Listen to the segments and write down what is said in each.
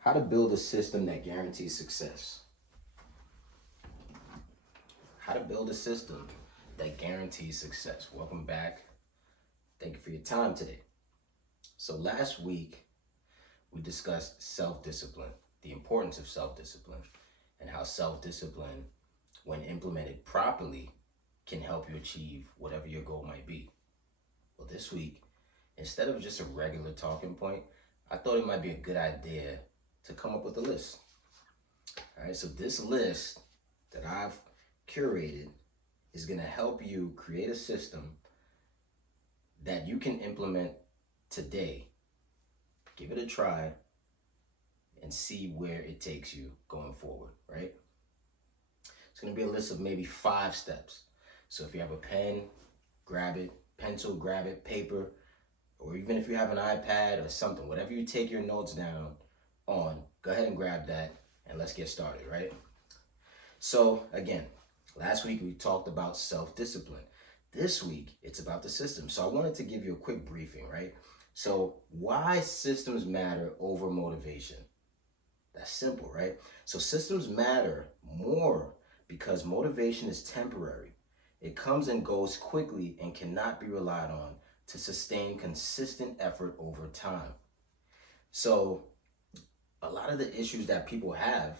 How to build a system that guarantees success. How to build a system that guarantees success. Welcome back. Thank you for your time today. So last week, we discussed self-discipline, the importance of self-discipline, and how self-discipline, when implemented properly, can help you achieve whatever your goal might be. Well, this week, instead of just a regular talking point, I thought it might be a good idea to come up with a list. All right, so this list that I've curated is going to help you create a system that you can implement today. Give it a try and see where it takes you going forward, right? It's going to be a list of maybe 5 steps. So if you have a pen, grab it, pencil, grab it, paper, or even if you have an iPad or something, whatever you take your notes down on, go ahead and grab that and let's get started, right? So again, last week we talked about self-discipline. This week it's about the system. So I wanted to give you a quick briefing, right? So why systems matter over motivation? That's simple, right? So systems matter more because motivation is temporary. It comes and goes quickly and cannot be relied on to sustain consistent effort over time. So a lot of the issues that people have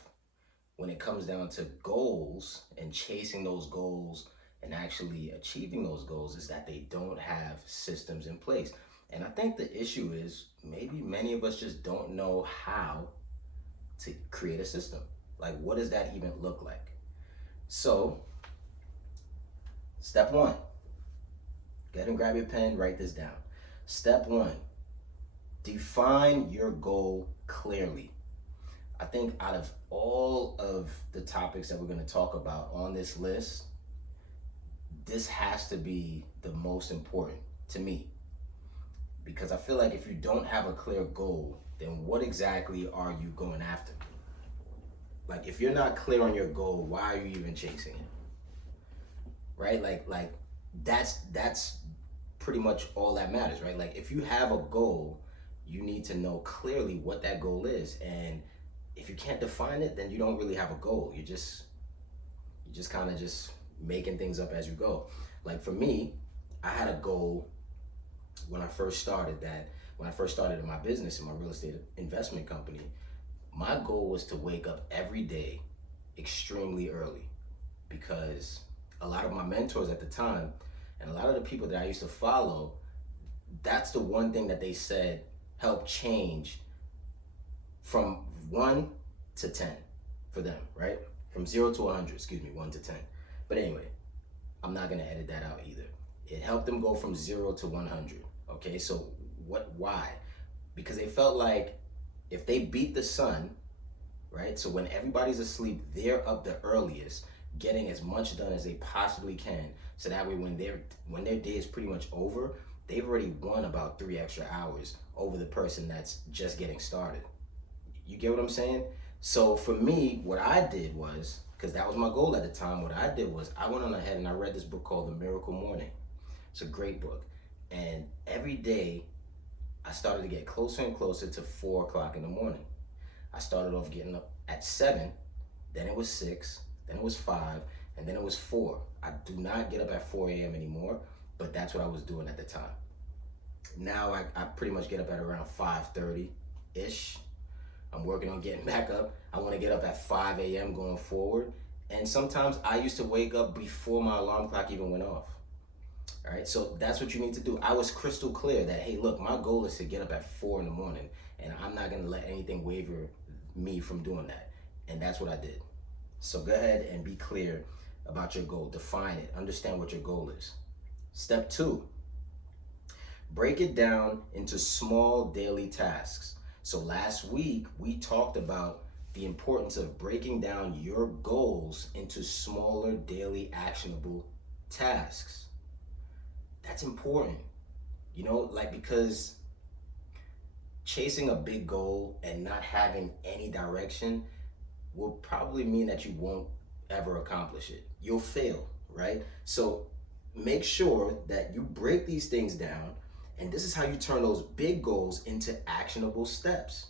when it comes down to goals and chasing those goals and actually achieving those goals is that they don't have systems in place. And I think the issue is maybe many of us just don't know how to create a system. Like, what does that even look like? So, step 1, go ahead and grab your pen, write this down. Step 1, define your goal clearly. I think out of all of the topics that we're going to talk about on this list, this has to be the most important to me. Because I feel like if you don't have a clear goal, then what exactly are you going after? Like, if you're not clear on your goal, why are you even chasing it? Right? Like that's pretty much all that matters, right? Like, if you have a goal, you need to know clearly what that goal is. And if you can't define it, then you don't really have a goal. You're just kind of just making things up as you go. Like for me, I had a goal when I first started in my business, in my real estate investment company. My goal was to wake up every day extremely early, because a lot of my mentors at the time and a lot of the people that I used to follow, that's the one thing that they said helped change from 1 to 10 for them, right? From 0 to 100, 1 to 10. But anyway, I'm not gonna edit that out either. It helped them go from 0 to 100, okay? So why? Because they felt like if they beat the sun, right? So when everybody's asleep, they're up the earliest, getting as much done as they possibly can. So that way when their day is pretty much over, they've already won about 3 extra hours over the person that's just getting started. You get what I'm saying? So for me, what I did was, because that was my goal at the time, what I did was I went on ahead and I read this book called The Miracle Morning. It's a great book. And every day I started to get closer and closer to 4 o'clock in the morning. I started off getting up at 7, then it was 6, then it was 5, and then it was 4. I do not get up at 4 a.m. anymore, but that's what I was doing at the time. Now I pretty much get up at around 5:30-ish. I'm working on getting back up. I want to get up at 5 a.m. going forward. And sometimes I used to wake up before my alarm clock even went off. All right, so that's what you need to do. I was crystal clear that, hey, look, my goal is to get up at 4 in the morning, and I'm not going to let anything waver me from doing that. And that's what I did. So go ahead and be clear about your goal. Define it. Understand what your goal is. Step 2, break it down into small daily tasks. So last week, we talked about the importance of breaking down your goals into smaller daily actionable tasks. That's important, because chasing a big goal and not having any direction will probably mean that you won't ever accomplish it. You'll fail, right? So make sure that you break these things down, and this is how you turn those big goals into actionable steps.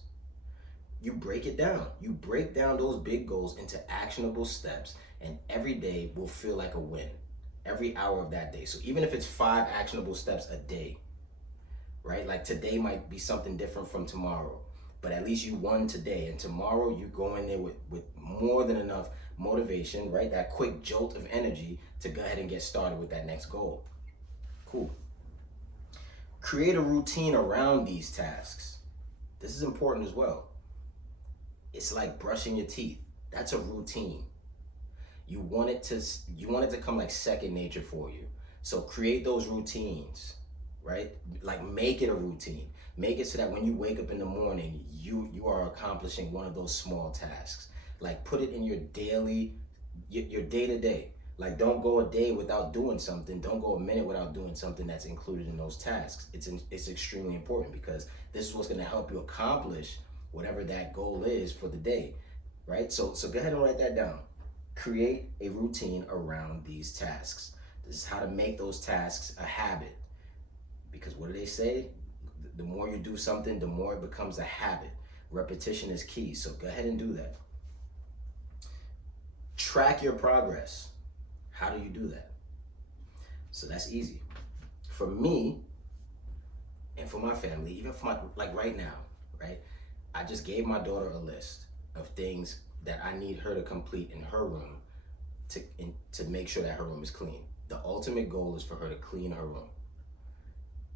You break it down. You break down those big goals into actionable steps, and every day will feel like a win. Every hour of that day. So even if it's 5 actionable steps a day, right? Like today might be something different from tomorrow, but at least you won today, and tomorrow you go in there with more than enough motivation, right? That quick jolt of energy to go ahead and get started with that next goal. Cool. Create a routine around these tasks. This is important as well. It's like brushing your teeth. That's a routine. You want it to come like second nature for you. So create those routines, right? Like make it a routine. Make it so that when you wake up in the morning, you are accomplishing one of those small tasks. Like put it in your day to day. Like don't go a day without doing something. Don't go a minute without doing something that's included in those tasks. It's extremely important because this is what's going to help you accomplish whatever that goal is for the day, right? So go ahead and write that down. Create a routine around these tasks. This is how to make those tasks a habit. Because what do they say? The more you do something, the more it becomes a habit. Repetition is key. So go ahead and do that. Track your progress. How do you do that? So that's easy. For me and for my family, even for like right now, right? I just gave my daughter a list of things that I need her to complete in her room to make sure that her room is clean. The ultimate goal is for her to clean her room,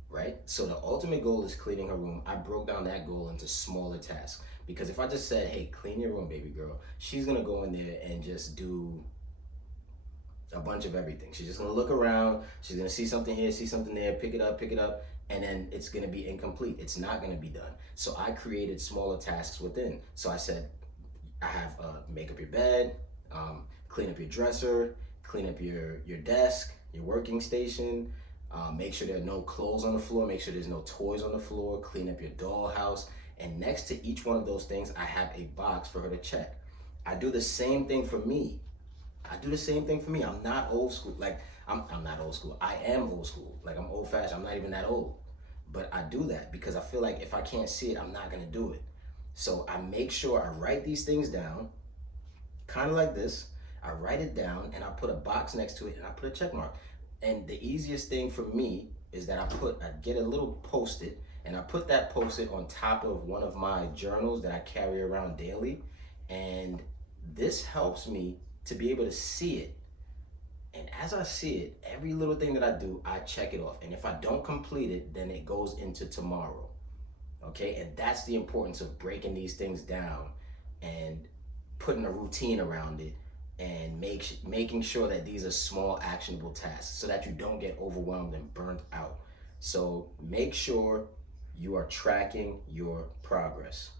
right? So the ultimate goal is cleaning her room. I broke down that goal into smaller tasks because if I just said, hey, clean your room, baby girl, she's gonna go in there and just do a bunch of everything. She's just gonna look around, she's gonna see something here, see something there, pick it up, and then it's gonna be incomplete. It's not gonna be done. So I created smaller tasks within. So I said, I have make up your bed, clean up your dresser, clean up your desk, your working station, make sure there are no clothes on the floor, make sure there's no toys on the floor, clean up your dollhouse. And next to each one of those things, I have a box for her to check. I do the same thing for me. I'm not old school. Like, I'm not old school. I am old school. Like, I'm old fashioned. I'm not even that old. But I do that because I feel like if I can't see it, I'm not going to do it. So I make sure I write these things down, kind of like this. I write it down and I put a box next to it and I put a check mark. And the easiest thing for me is that I get a little Post-it and I put that Post-it on top of one of my journals that I carry around daily. And this helps me to be able to see it. And as I see it, every little thing that I do, I check it off. And if I don't complete it, then it goes into tomorrow. Okay, and that's the importance of breaking these things down and putting a routine around it and making sure that these are small actionable tasks so that you don't get overwhelmed and burnt out. So make sure you are tracking your progress.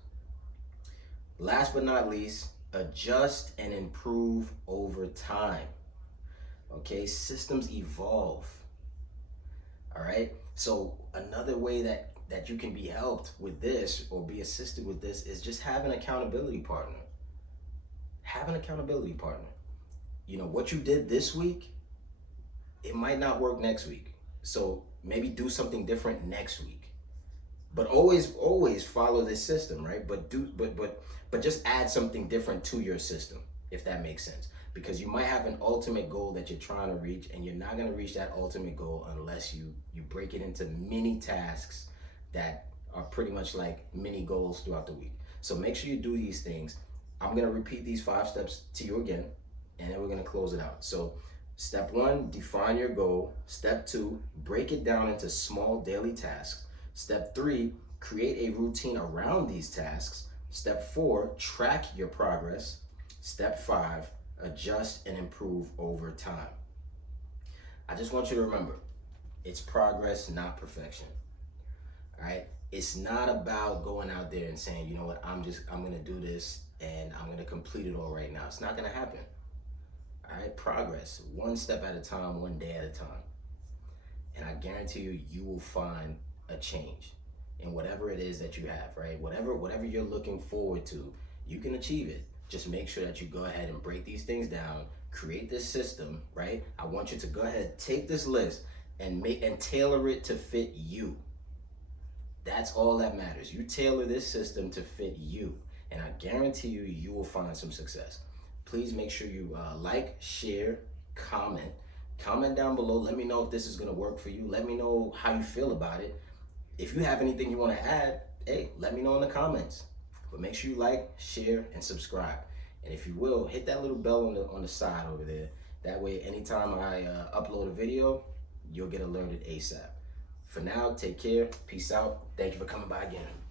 Last but not least, adjust and improve over time. Okay, systems evolve. All right, so another way that you can be helped with this or be assisted with this is just have an accountability partner. Have an accountability partner. You know, what you did this week, it might not work next week. So maybe do something different next week. But always follow this system, right? But just add something different to your system, if that makes sense. Because you might have an ultimate goal that you're trying to reach, and you're not going to reach that ultimate goal unless you break it into mini tasks that are pretty much like mini goals throughout the week. So make sure you do these things. I'm going to repeat these 5 steps to you again, and then we're going to close it out. So step 1, define your goal. Step 2, break it down into small daily tasks. Step 3, create a routine around these tasks. Step 4, track your progress. Step 5, adjust and improve over time. I just want you to remember, it's progress, not perfection. All right? It's not about going out there and saying, you know what, I'm going to do this and I'm going to complete it all right now. It's not going to happen. All right? Progress, one step at a time, one day at a time. And I guarantee you, you will find a change in whatever it is that you have, right? Whatever you're looking forward to, you can achieve it. Just make sure that you go ahead and break these things down, create this system, right? I want you to go ahead, take this list and tailor it to fit you. That's all that matters. You tailor this system to fit you. and I guarantee you, you will find some success. Please make sure you like, share, comment. Comment down below. Let me know if this is going to work for you. Let me know how you feel about it. If you have anything you want to add, hey, let me know in the comments. But make sure you like, share, and subscribe. And if you will, hit that little bell on the side over there. That way, anytime I upload a video, you'll get alerted ASAP. For now, take care. Peace out. Thank you for coming by again.